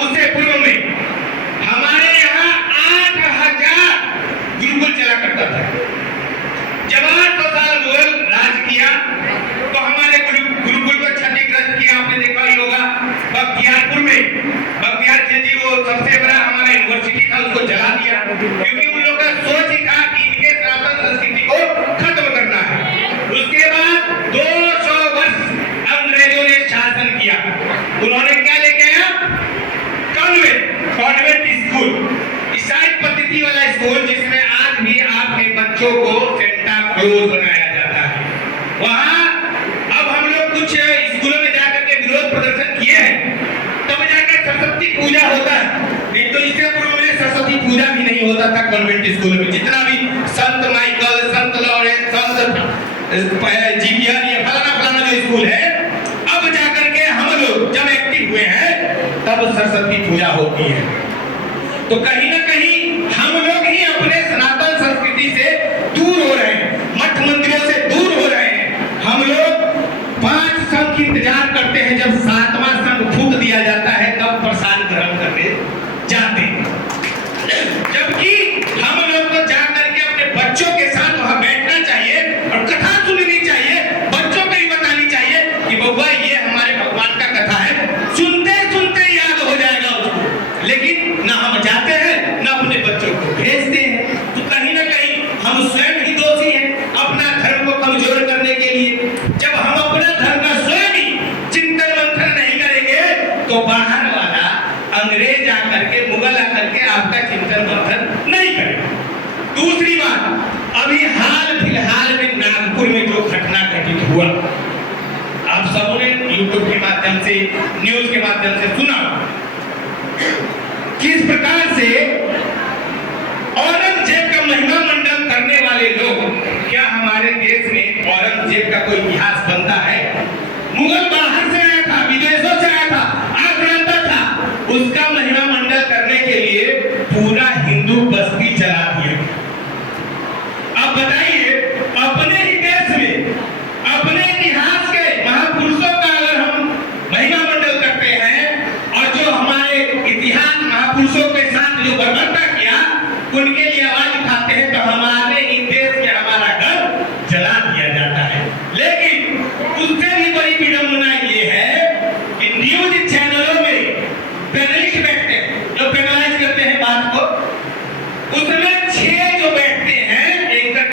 उससे पूर्व में हमारे यहाँ 8,000 गुरुकुल चला करता था। जब 800 साल मुगल राज किया तो हमारे गुरुकुल को क्षतिग्रस्त किया। आपने देखा ही होगा बख्तियारपुर में बख्तियार खिलजी वो सबसे बड़ा हमारा यूनिवर्सिटी था, उसको जला दिया क्योंकि उन लोगों का सोच ही था कि इनके सनातन संस्कृति को खत्म करना है। उसके बाद 200 वर्ष अंग्रेजों ने शासन किया। उन्होंने क्या लेके आया? कॉन्वेंट स्कूल, ईसाई पद्धति वाला स्कूल, जिसमें आज भी आपके बच्चों को सेंटा क्लॉज बनाया जाता है। वहां अब हम लोग कुछ स्कूलों में जाकर के विरोध प्रदर्शन किए हैं, तब जाकर सरस्वती पूजा होता है। नहीं तो इससे पूर्व में सरस्वती पूजा भी नहीं होता था कॉन्वेंट स्कूल में। जितना भी संत माइकल, संत लॉरेंस, संत जीवियर, ये फलाना जो स्कूल है, अब जाकर के हम लोग जब एक्टिव हुए हैं तब सरस्वती पूजा होती है। तो कहीं ना कहीं हम लोग ही अपने सनातन संस्कृति से दूर हो रहे हैं, मठ मंदिरों से दूर हो रहे हैं। हम लोग 5 संघ की इंतजार करते हैं, जब 7वां संघ फूंक दिया जाता है तब प्रसाद ग्रहण करने जाते हैं। जबकि हम लोग को जाकर के अपने बच्चों के साथ वहां बैठना चाहिए और कथा सुननी चाहिए, बच्चों को ही बतानी चाहिए कि बउआ ये हमारे भगवान का कथा है। सुनते सुनते याद हो जाएगा उसको, लेकिन ना हम जाते हैं ना अपने बच्चों को भेजते हैं। तो कहीं ना कहीं हम स्वयं ही दोषी हैं अपना धर्म को कमजोर करने के लिए। जब हम अपना धर्म का स्वयं ही चिंतन मंथन नहीं करेंगे तो बाहर वाला अंग्रेज आकर के, मुगल आकर के आपका चिंतन मंथन नहीं करेगा। दूसरी बात, अभी हाल फिलहाल में नागपुर में जो घटना घटित हुआ, आप सबों ने यूट्यूब के माध्यम से, न्यूज के माध्यम से सुना किस प्रकार से औरंगजेब का महिमा मंडन करने वाले लोग। क्या हमारे देश में औरंगजेब का कोई इतिहास बनता है? मुगल बाहर से आया था, विदेशों से आया था, आक्रांता था, उसका महिमा मंडन करने के लिए पूरा हिंदू बस्ती चला दिया। अब बताइए, अपने ही देश में अपने इतिहास के महापुरुषों का अगर हम महिमा मंडल करते हैं और जो हमारे इतिहास महापुरुषों के साथ जो बर्बरता किया उनके लिए आवाज उठाते हैं, तो हमारे ही देश में हमारा घर जला दिया जाता है। लेकिन उससे भी बड़ी विडंबना ये है कि न्यूज चैनलों में पैनलिस्ट बैठते हैं जो पैनलाइज करते हैं बात को, उसमें 6